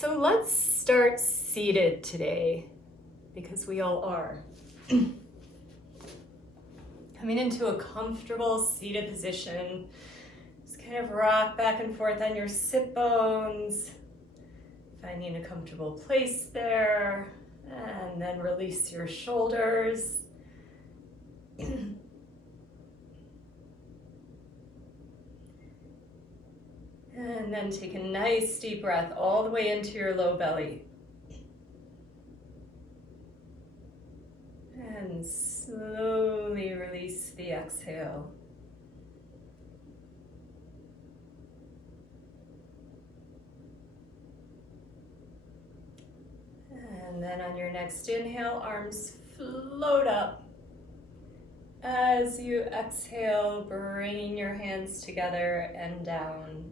So let's start seated today, because we all are. Coming into a comfortable seated position. Just kind of rock back and forth on your sit bones, finding a comfortable place there, and then release your shoulders. And then take a nice deep breath all the way into your low belly. And slowly release the exhale. And then on your next inhale, arms float up. As you exhale, bringing your hands together and down.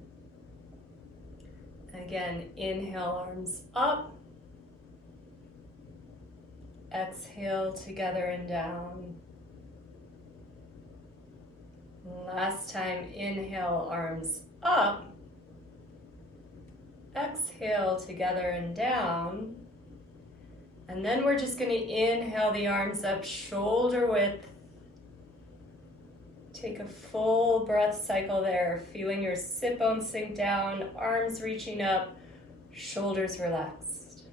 Again, inhale, arms up. Exhale, together and down. Last time, inhale, arms up. Exhale, together and down. And then we're just going to inhale the arms up, shoulder width. Take a full breath cycle there, feeling your sit bones sink down, arms reaching up, shoulders relaxed.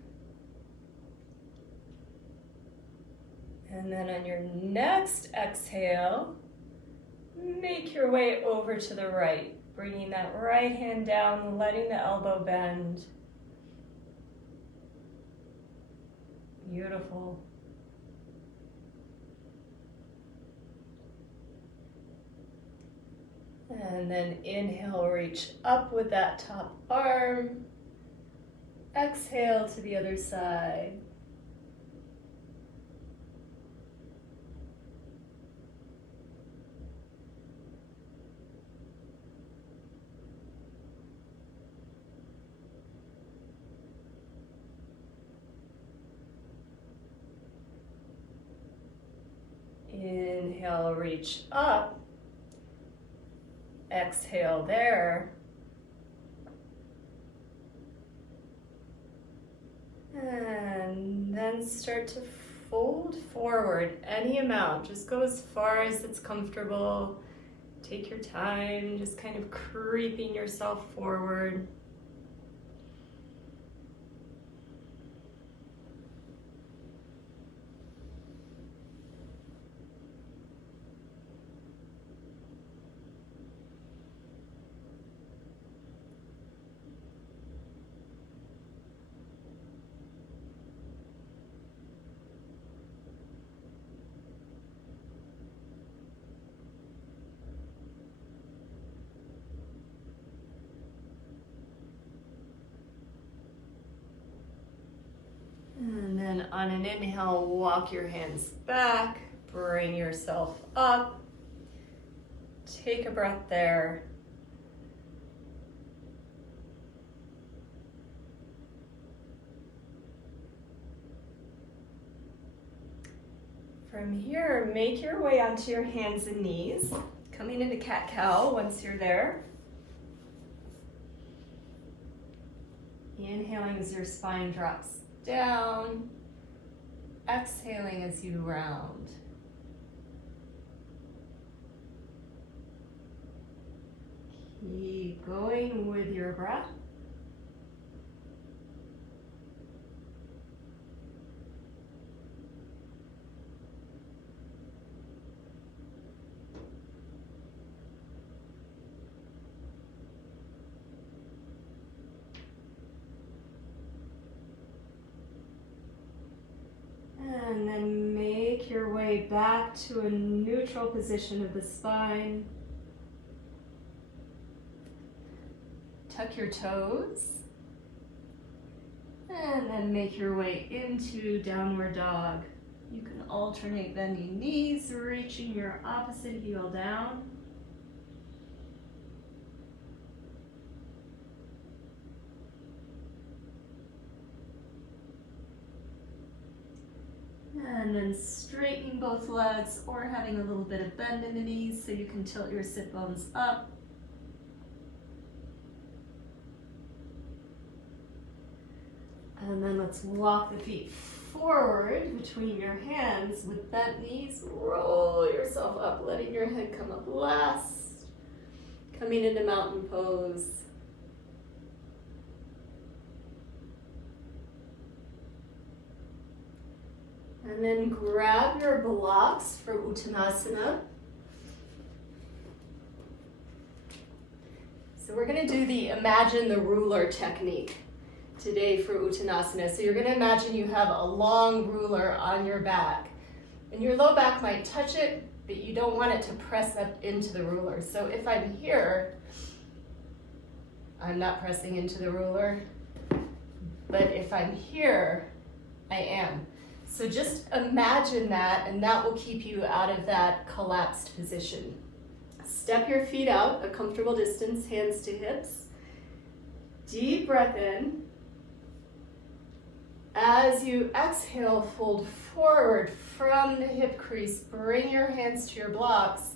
And then on your next exhale, make your way over to the right, bringing that right hand down, letting the elbow bend. Beautiful. And then inhale, reach up with that top arm. Exhale to the other side. Inhale, reach up. Exhale there. And then start to fold forward any amount. Just go as far as it's comfortable. Take your time, just kind of creeping yourself forward. And then on an inhale, walk your hands back, bring yourself up. Take a breath there. From here, make your way onto your hands and knees, coming into cat-cow once you're there. Inhaling as your spine drops down, exhaling as you round. Keep going with your breath. And then make your way back to a neutral position of the spine. Tuck your toes. And then make your way into downward dog. You can alternate bending knees, reaching your opposite heel down. And then straightening both legs or having a little bit of bend in the knees so you can tilt your sit bones up. And then let's walk the feet forward between your hands with bent knees. Roll yourself up, letting your head come up last. Coming into mountain pose. And then grab your blocks for Uttanasana. So we're going to do the imagine the ruler technique today for Uttanasana. So you're going to imagine you have a long ruler on your back. And your low back might touch it, but you don't want it to press up into the ruler. So if I'm here, I'm not pressing into the ruler. But if I'm here, I am. So just imagine that, and that will keep you out of that collapsed position. Step your feet out a comfortable distance, hands to hips. Deep breath in. As you exhale, fold forward from the hip crease. Bring your hands to your blocks,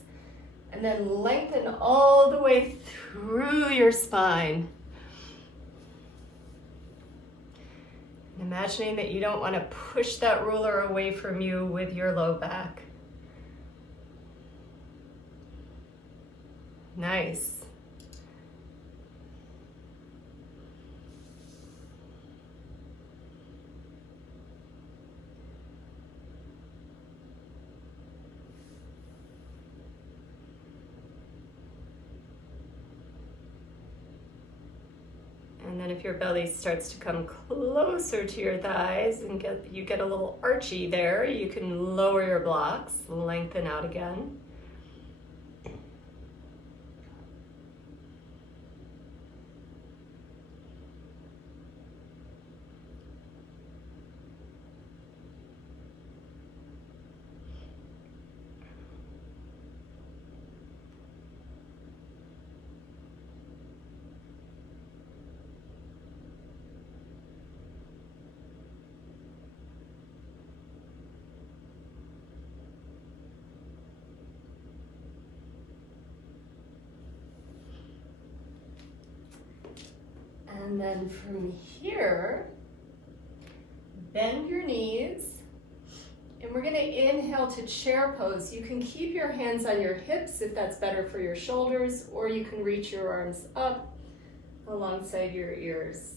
and then lengthen all the way through your spine. Imagining that you don't want to push that ruler away from you with your low back. Nice. And then if your belly starts to come closer to your thighs and you get a little archy there, you can lower your blocks, lengthen out again. And then from here, bend your knees, and we're going to inhale to chair pose. You can keep your hands on your hips if that's better for your shoulders, or you can reach your arms up alongside your ears.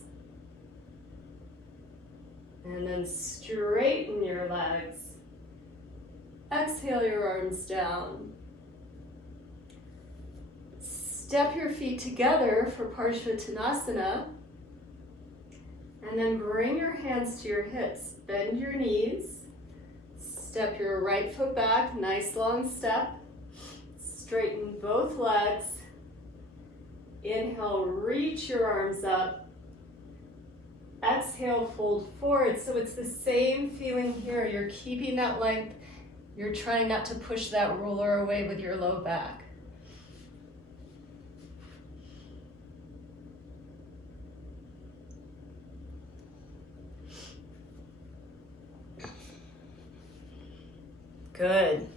And then straighten your legs. Exhale your arms down. Step your feet together for Parshvottanasana. And then bring your hands to your hips. Bend your knees. Step your right foot back, nice long step. Straighten both legs. Inhale, reach your arms up. Exhale, fold forward. So it's the same feeling here. You're keeping that length. You're trying not to push that ruler away with your low back. Good.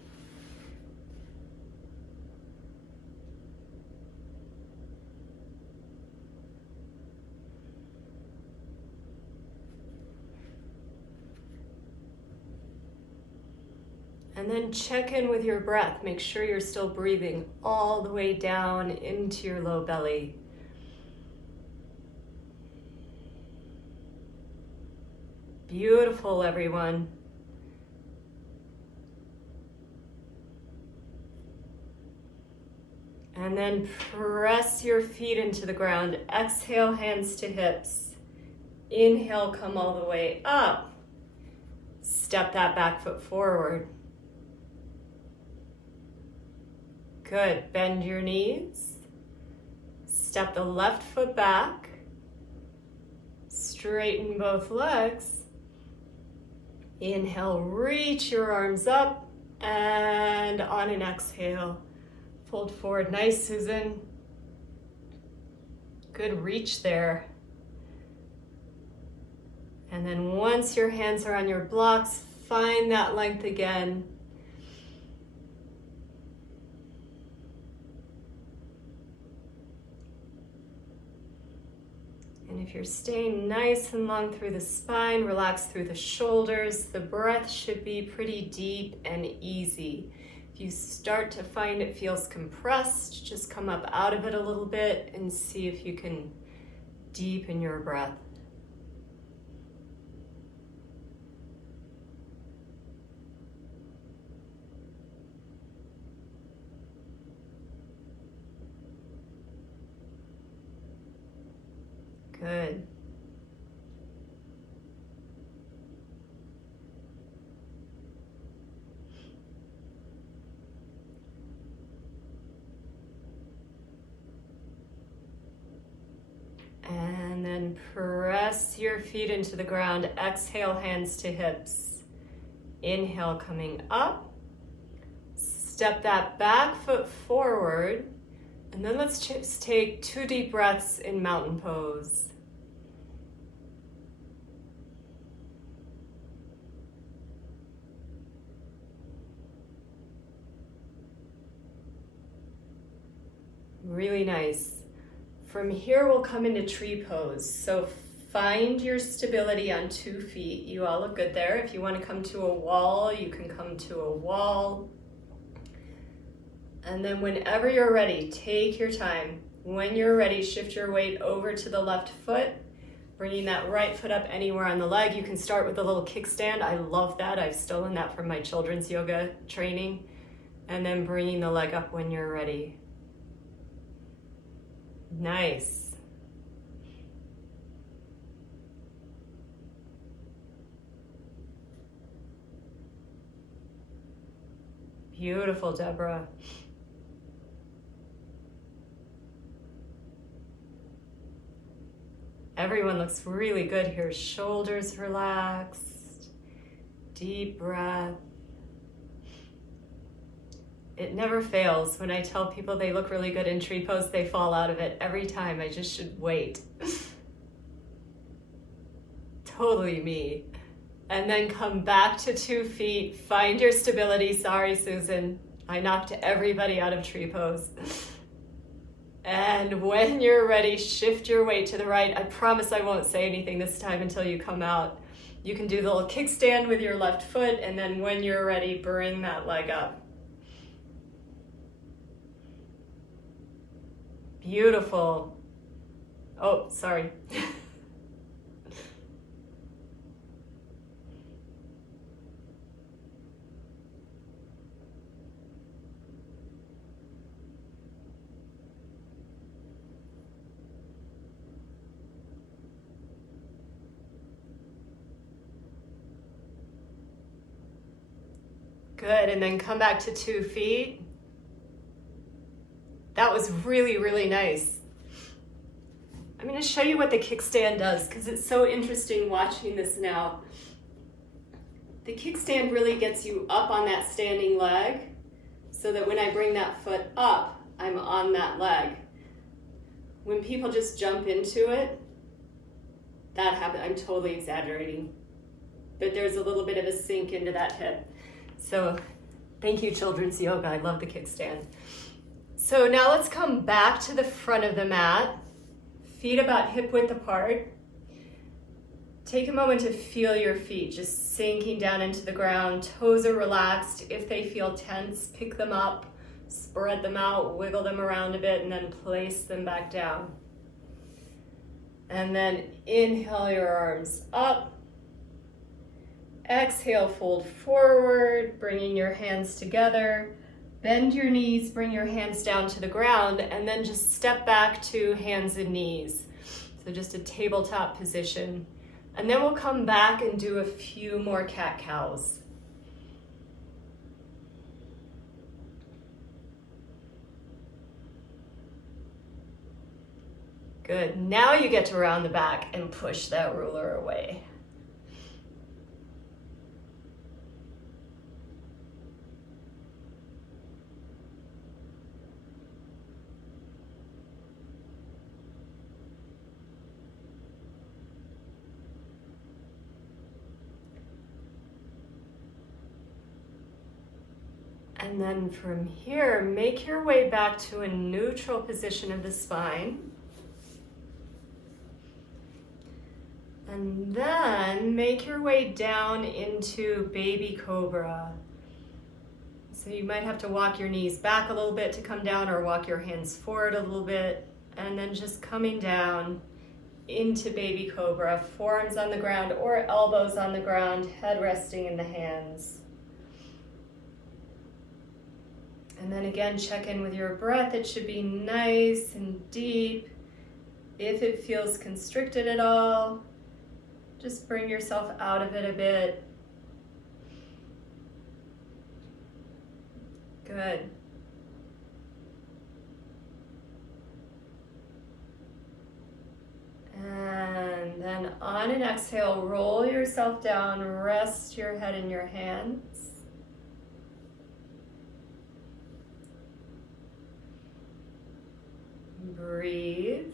And then check in with your breath. Make sure you're still breathing all the way down into your low belly. Beautiful, everyone. And then press your feet into the ground. Exhale, hands to hips. Inhale, come all the way up. Step that back foot forward. Good. Bend your knees. Step the left foot back. Straighten both legs. Inhale, reach your arms up. And on an exhale, fold forward. Nice, Susan. Good reach there. And then once your hands are on your blocks, find that length again. And if you're staying nice and long through the spine, relax through the shoulders. The breath should be pretty deep and easy. If you start to find it feels compressed, just come up out of it a little bit and see if you can deepen your breath. Good. And then press your feet into the ground. Exhale, hands to hips. Inhale, coming up. Step that back foot forward. And then let's just take 2 deep breaths in mountain pose. Really nice. From here, we'll come into tree pose. So find your stability on 2 feet. You all look good there. If you want to come to a wall, you can come to a wall. And then whenever you're ready, take your time. When you're ready, shift your weight over to the left foot, bringing that right foot up anywhere on the leg. You can start with a little kickstand. I love that. I've stolen that from my children's yoga training. And then bringing the leg up when you're ready. Nice. Beautiful, Deborah. Everyone looks really good here. Shoulders relaxed. Deep breath. It never fails. When I tell people they look really good in tree pose, they fall out of it every time. I just should wait. Totally me. And then come back to 2 feet. Find your stability. Sorry, Susan. I knocked everybody out of tree pose. And when you're ready, shift your weight to the right. I promise I won't say anything this time until you come out. You can do the little kickstand with your left foot, and then when you're ready, bring that leg up. Beautiful. Oh, sorry. Good, and then come back to 2 feet. That was really, really nice. I'm going to show you what the kickstand does because it's so interesting watching this now. The kickstand really gets you up on that standing leg so that when I bring that foot up, I'm on that leg. When people just jump into it, that happens. I'm totally exaggerating, but there's a little bit of a sink into that hip. So thank you, children's yoga. I love the kickstand. So now let's come back to the front of the mat, feet about hip width apart. Take a moment to feel your feet just sinking down into the ground. Toes are relaxed. If they feel tense, pick them up, spread them out, wiggle them around a bit, and then place them back down. And then inhale your arms up. Exhale, fold forward, bringing your hands together. Bend your knees, bring your hands down to the ground, and then just step back to hands and knees. So just a tabletop position. And then we'll come back and do a few more cat-cows. Good. Now you get to round the back and push that ruler away. And then from here, make your way back to a neutral position of the spine. And then make your way down into baby cobra. So you might have to walk your knees back a little bit to come down, or walk your hands forward a little bit, and then just coming down into baby cobra, forearms on the ground or elbows on the ground, head resting in the hands. And then again, check in with your breath. It should be nice and deep. If it feels constricted at all, just bring yourself out of it a bit. Good. And then on an exhale, roll yourself down, rest your head in your hands. Breathe.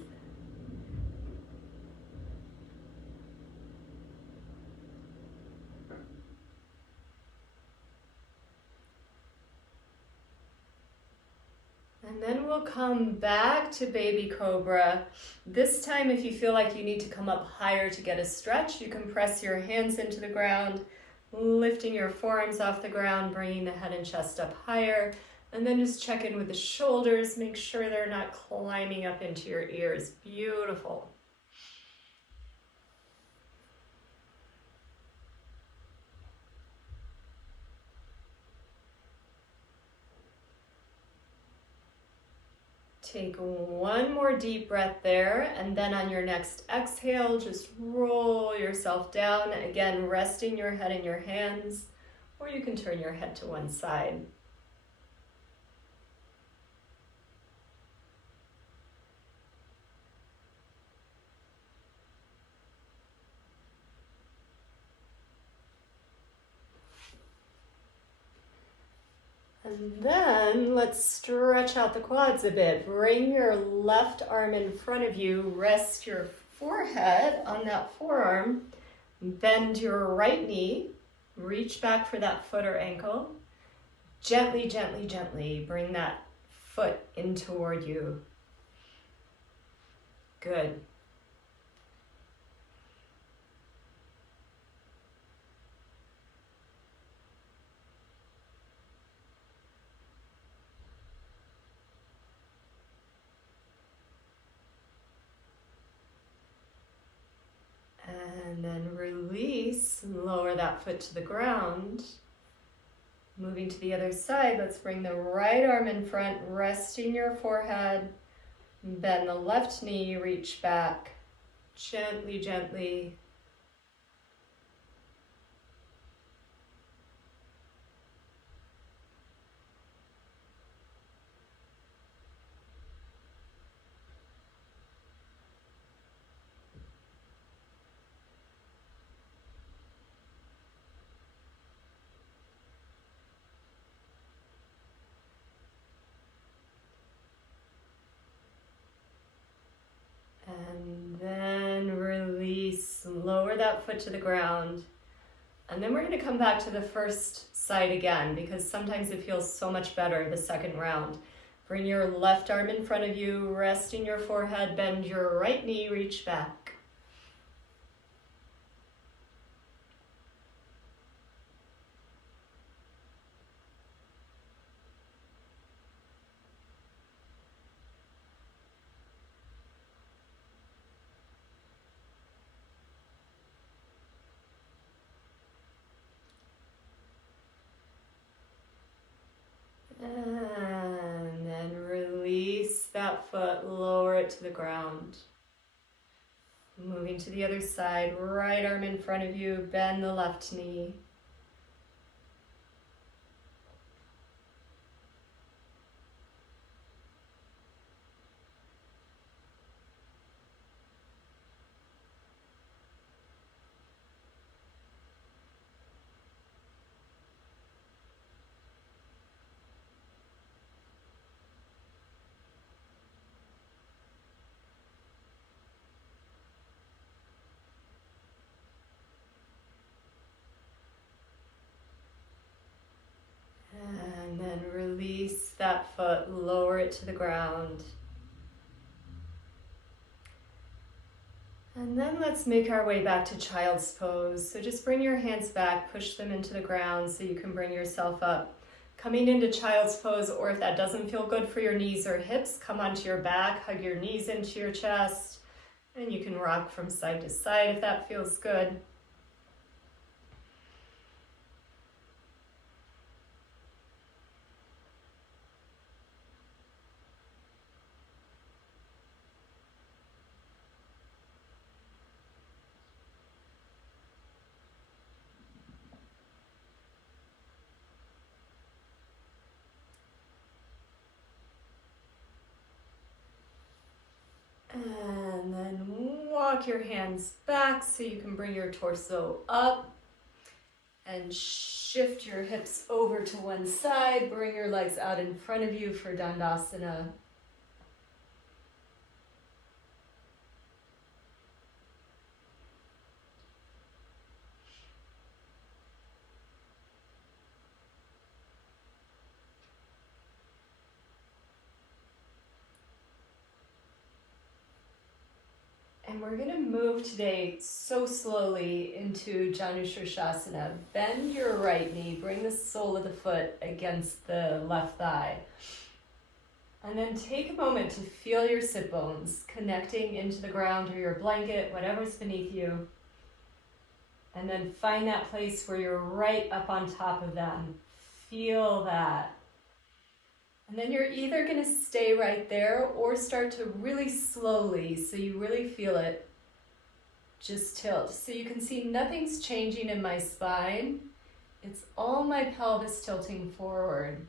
And then we'll come back to baby cobra. This time, if you feel like you need to come up higher to get a stretch, you can press your hands into the ground, lifting your forearms off the ground, bringing the head and chest up higher. And then just check in with the shoulders. Make sure they're not climbing up into your ears. Beautiful. Take one more deep breath there, and then on your next exhale, just roll yourself down. Again, resting your head in your hands, or you can turn your head to one side. And then let's stretch out the quads a bit. Bring your left arm in front of you. Rest your forehead on that forearm. Bend your right knee. Reach back for that foot or ankle. Gently, gently, gently bring that foot in toward you. Good. And then release and lower that foot to the ground. Moving to the other side, let's bring the right arm in front, resting your forehead. Bend the left knee, reach back. Gently, gently. And then release, lower that foot to the ground. And then we're going to come back to the first side again, because sometimes it feels so much better the second round. Bring your left arm in front of you, resting your forehead, bend your right knee, reach back. And then release that foot, lower it to the ground. Moving to the other side, right arm in front of you, bend the left knee. And then release that foot, lower it to the ground. And then let's make our way back to child's pose. So just bring your hands back, push them into the ground so you can bring yourself up. Coming into child's pose, or if that doesn't feel good for your knees or hips, come onto your back, hug your knees into your chest, and you can rock from side to side if that feels good. And then walk your hands back so you can bring your torso up and shift your hips over to one side. Bring your legs out in front of you for Dandasana. And we're going to move today so slowly into Janu Shirshasana. Bend your right knee, bring the sole of the foot against the left thigh. And then take a moment to feel your sit bones connecting into the ground or your blanket, whatever's beneath you. And then find that place where you're right up on top of them. Feel that. And then you're either going to stay right there or start to really slowly, so you really feel it, just tilt. So you can see nothing's changing in my spine. It's all my pelvis tilting forward.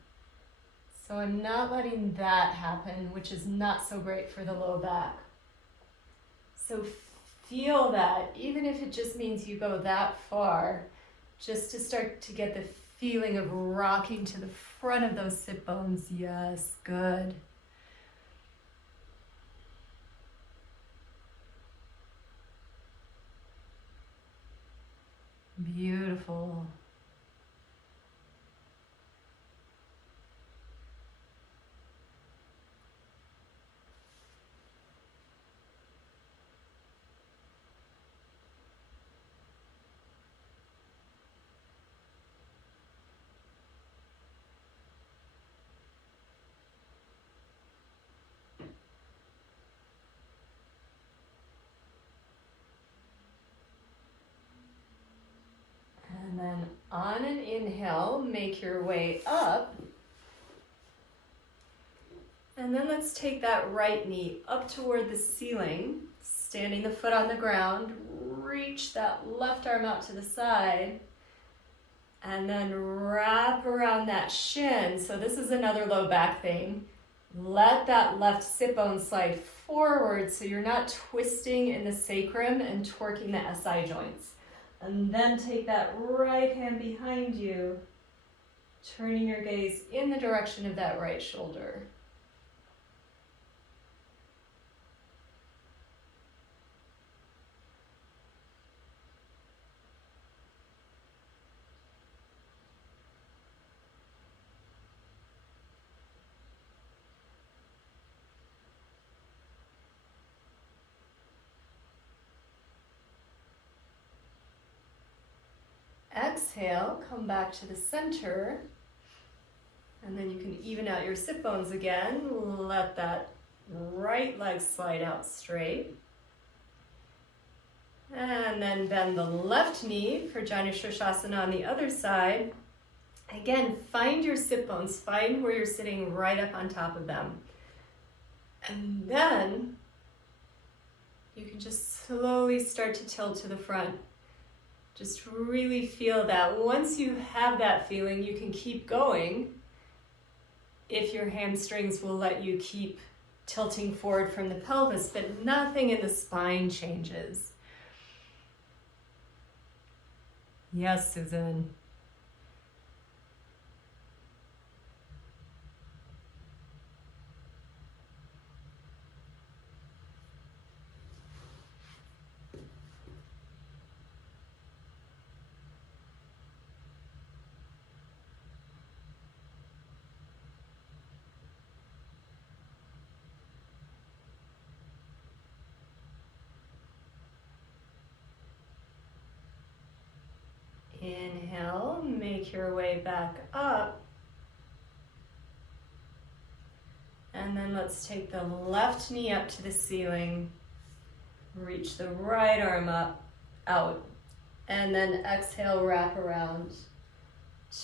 So I'm not letting that happen, which is not so great for the low back. So feel that, even if it just means you go that far, just to start to get the feeling of rocking to the front of those sit bones. Yes, good. Beautiful. And then on an inhale, make your way up. And then let's take that right knee up toward the ceiling, standing the foot on the ground. Reach that left arm out to the side. And then wrap around that shin. So this is another low back thing. Let that left sit bone slide forward so you're not twisting in the sacrum and torquing the SI joints. And then take that right hand behind you, turning your gaze in the direction of that right shoulder. Exhale, come back to the center, and then you can even out your sit bones again. Let that right leg slide out straight. And then bend the left knee for Janu Shirshasana on the other side. Again, find your sit bones, find where you're sitting right up on top of them. And then you can just slowly start to tilt to the front. Just really feel that. Once you have that feeling, you can keep going if your hamstrings will let you keep tilting forward from the pelvis, but nothing in the spine changes. Yes, Susan. Inhale, make your way back up. And then let's take the left knee up to the ceiling. Reach the right arm up, out. And then exhale, wrap around.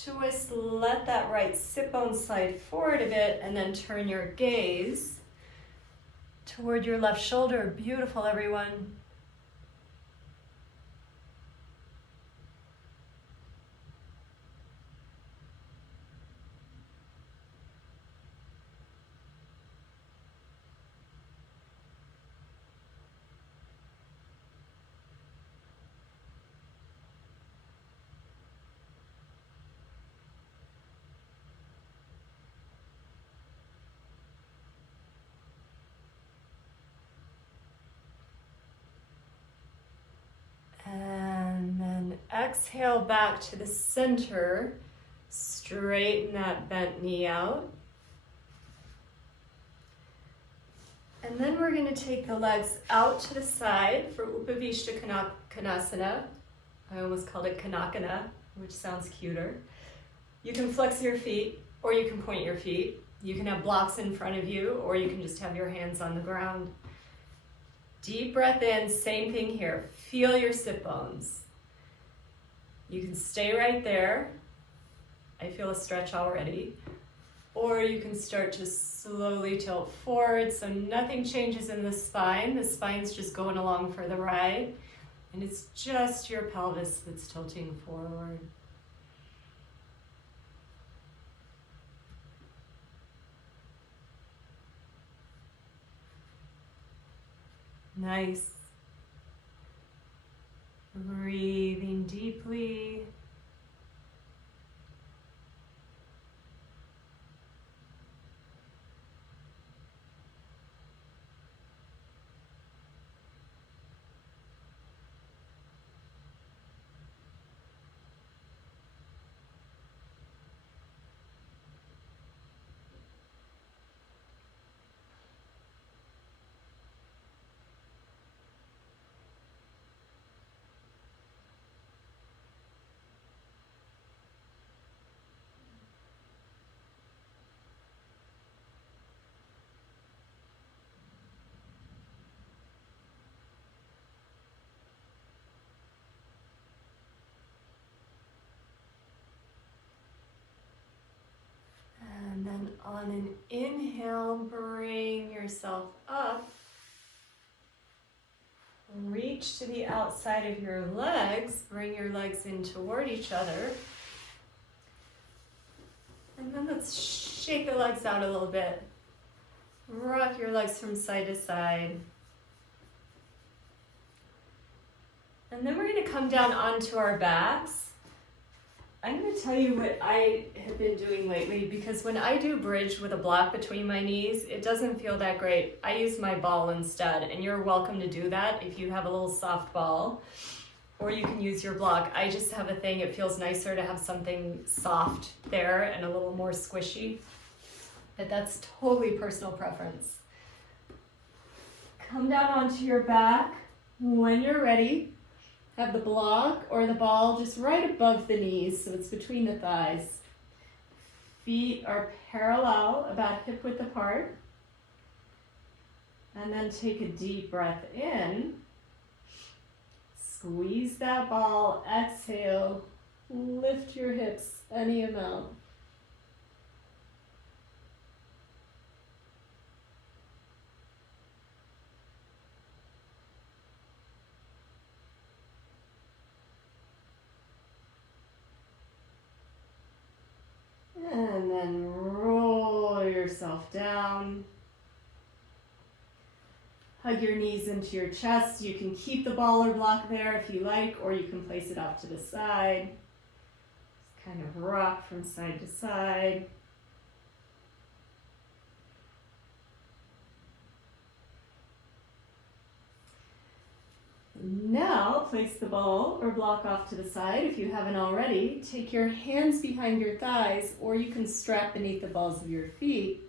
Twist, let that right sit bone slide forward a bit, and then turn your gaze toward your left shoulder. Beautiful, everyone. And then exhale back to the center. Straighten that bent knee out. And then we're going to take the legs out to the side for Upavishta Konasana. I almost called it Kanakana, which sounds cuter. You can flex your feet, or you can point your feet. You can have blocks in front of you, or you can just have your hands on the ground. Deep breath in, same thing here. Feel your sit bones. You can stay right there. I feel a stretch already. Or you can start to slowly tilt forward so nothing changes in the spine. The spine's just going along for the ride. And it's just your pelvis that's tilting forward. Nice. Breathing deeply. And then on an inhale, bring yourself up. Reach to the outside of your legs. Bring your legs in toward each other. And then let's shake the legs out a little bit. Rock your legs from side to side. And then we're going to come down onto our backs. I'm going to tell you what I have been doing lately, because when I do bridge with a block between my knees, it doesn't feel that great. I use my ball instead, and you're welcome to do that if you have a little soft ball, or you can use your block. I just have a thing, it feels nicer to have something soft there and a little more squishy, but that's totally personal preference. Come down onto your back when you're ready. Have the block or the ball just right above the knees, so it's between the thighs. Feet are parallel, about hip width apart. And then take a deep breath in. Squeeze that ball, exhale, lift your hips any amount. And then roll yourself down. Hug your knees into your chest. You can keep the ball or block there if you like, or you can place it off to the side. Just kind of rock from side to side. Now, place the ball or block off to the side if you haven't already. Take your hands behind your thighs, or you can strap beneath the balls of your feet.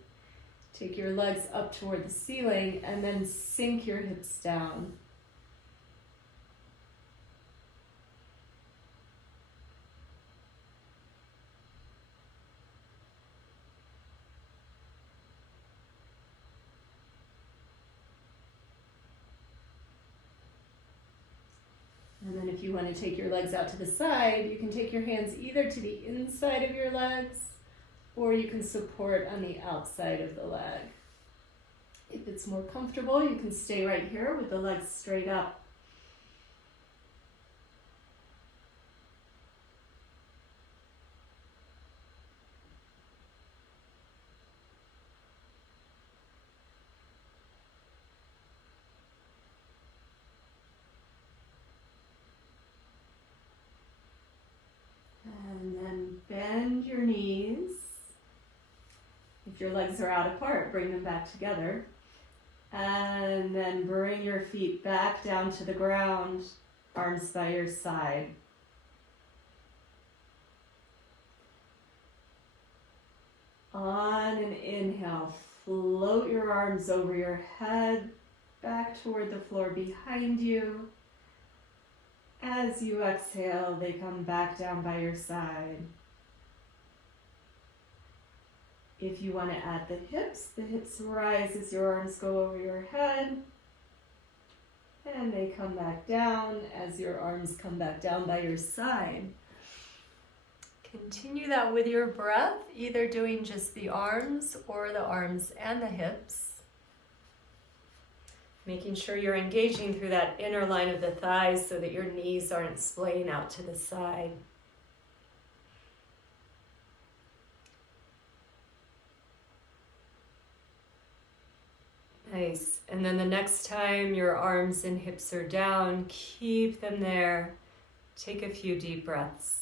Take your legs up toward the ceiling, and then sink your hips down. if you want to take your legs out to the side, you can take your hands either to the inside of your legs or you can support on the outside of the leg. If it's more comfortable, you can stay right here with the legs straight up. And then bend your knees. If your legs are out apart, bring them back together. And then bring your feet back down to the ground, arms by your side. On an inhale, float your arms over your head, back toward the floor behind you. As you exhale, they come back down by your side. If you want to add the hips rise as your arms go over your head. And they come back down as your arms come back down by your side. Continue that with your breath, either doing just the arms or the arms and the hips. Making sure you're engaging through that inner line of the thighs so that your knees aren't splaying out to the side. Nice. And then the next time your arms and hips are down, keep them there. Take a few deep breaths.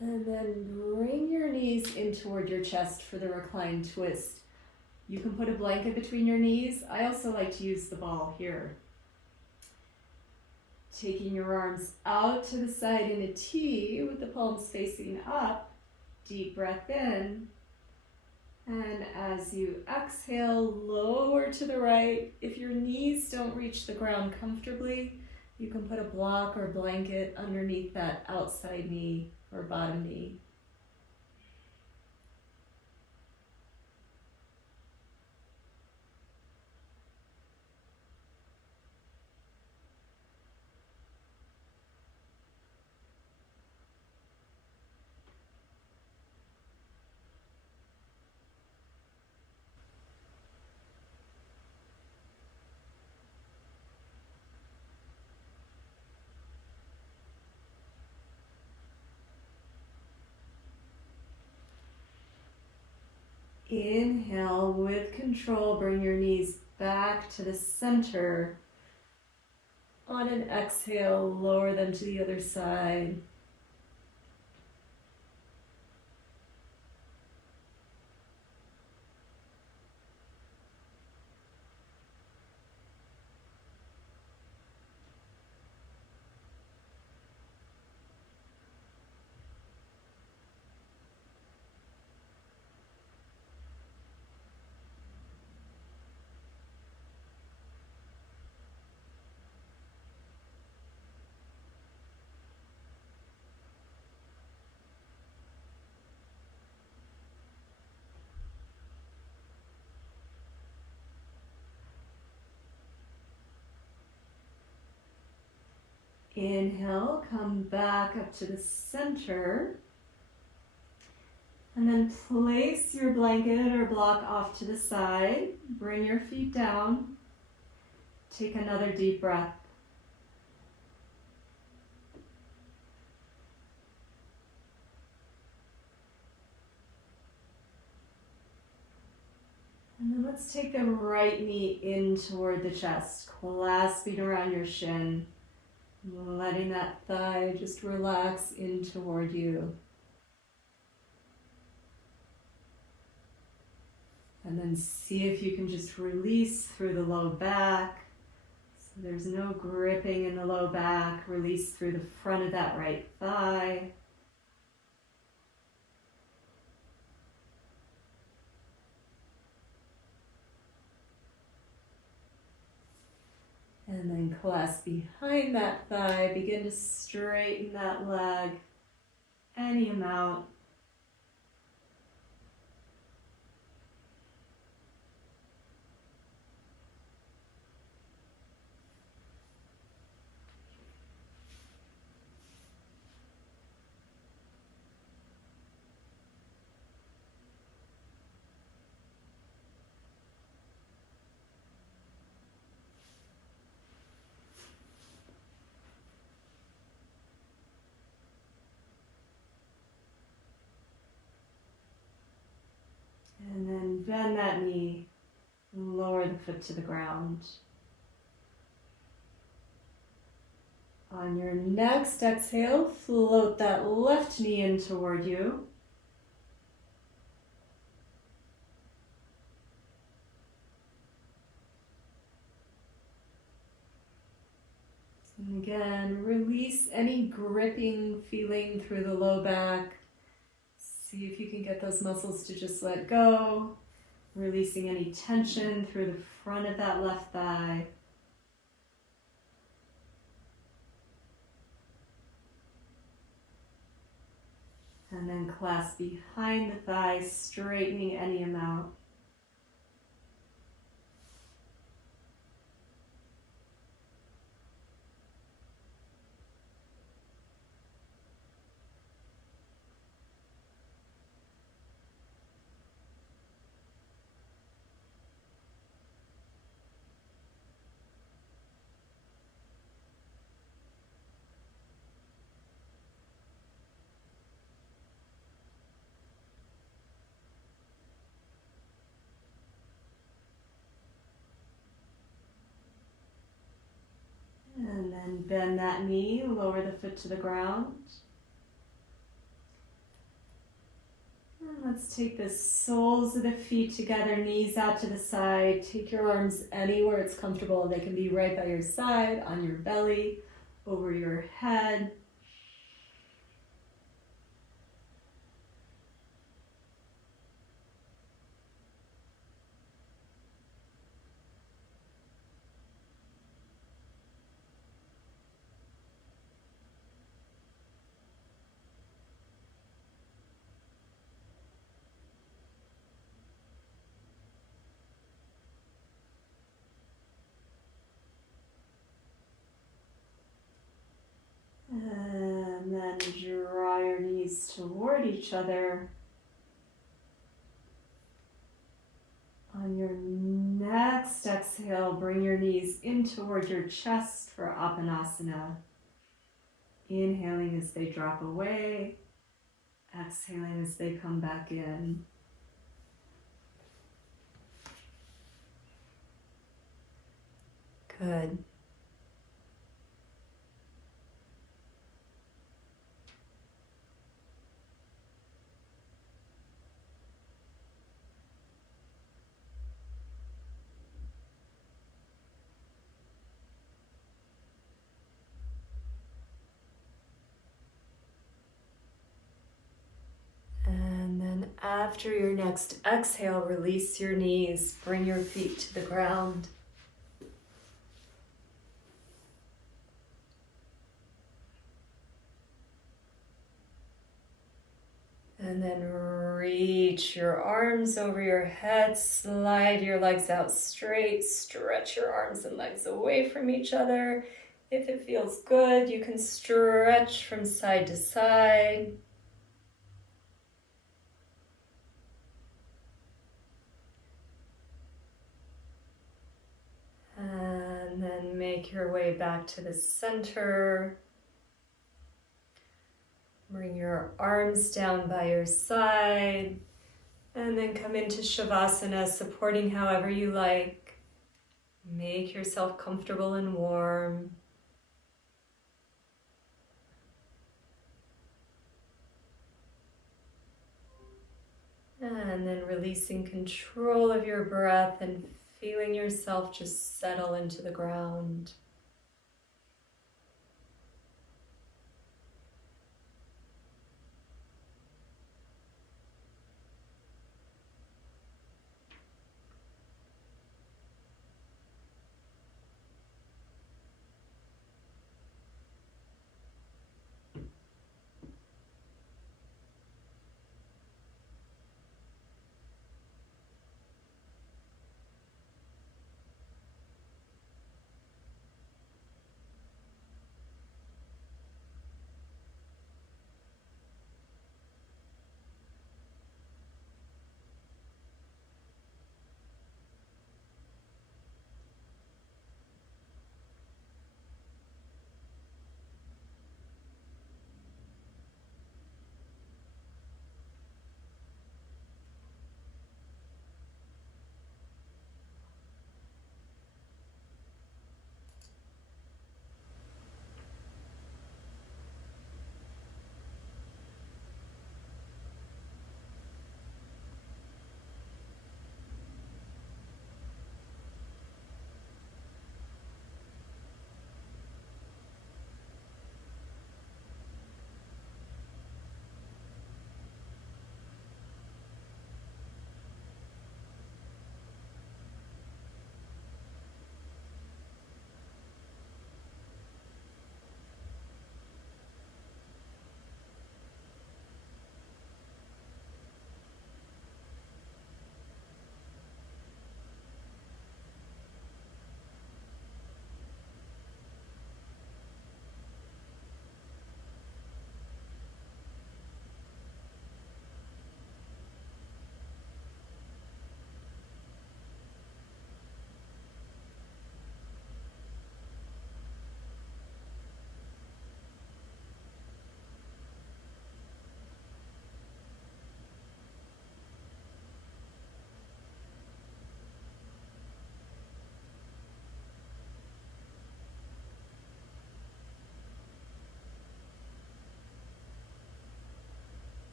And then bring your knees in toward your chest for the reclined twist. You can put a blanket between your knees. I also like to use the ball here. Taking your arms out to the side in a T with the palms facing up. Deep breath in. And as you exhale, lower to the right. If your knees don't reach the ground comfortably, you can put a block or blanket underneath that outside knee or bottom knee. Inhale with control, bring your knees back to the center. On an exhale, lower them to the other side. Inhale, come back up to the center. And then place your blanket or block off to the side. Bring your feet down. Take another deep breath. And then let's take the right knee in toward the chest, clasping around your shin. Letting that thigh just relax in toward you. And then see if you can just release through the low back. So there's no gripping in the low back. Release through the front of that right thigh. clasp behind that thigh. Begin to straighten that leg any amount. And then bend that knee, lower the foot to the ground. On your next exhale, float that left knee in toward you. And again, release any gripping feeling through the low back. See if you can get those muscles to just let go. Releasing any tension through the front of that left thigh. And then clasp behind the thigh, straightening any amount. And then bend that knee, lower the foot to the ground. And let's take the soles of the feet together, knees out to the side. Take your arms anywhere it's comfortable. They can be right by your side, on your belly, over your head. And then draw your knees toward each other. On your next exhale, bring your knees in toward your chest for Apanasana. Inhaling as they drop away, exhaling as they come back in. Good. And then after your next exhale, release your knees, bring your feet to the ground. And then reach your arms over your head, slide your legs out straight, stretch your arms and legs away from each other. If it feels good, you can stretch from side to side. And then make your way back to the center. Bring your arms down by your side, and then come into Shavasana, supporting however you like. Make yourself comfortable and warm. And then releasing control of your breath and feeling yourself just settle into the ground.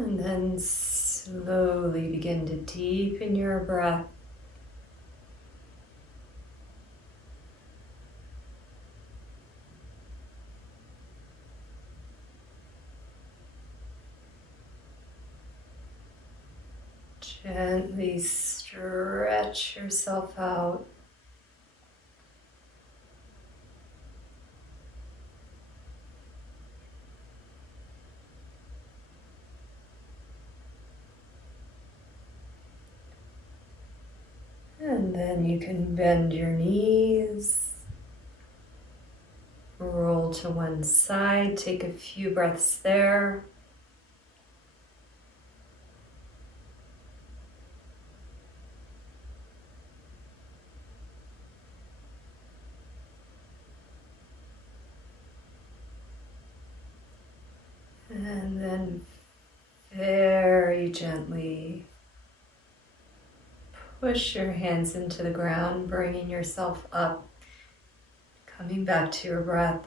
And then slowly begin to deepen your breath. Gently stretch yourself out. And then you can bend your knees, roll to one side, take a few breaths there. And then very gently push your hands into the ground, bringing yourself up, coming back to your breath.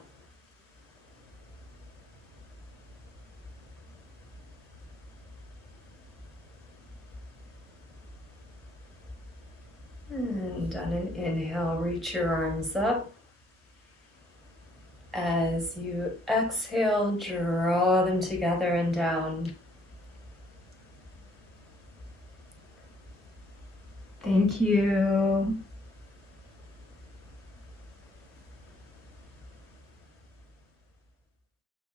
And on an inhale, reach your arms up. As you exhale, draw them together and down. Thank you.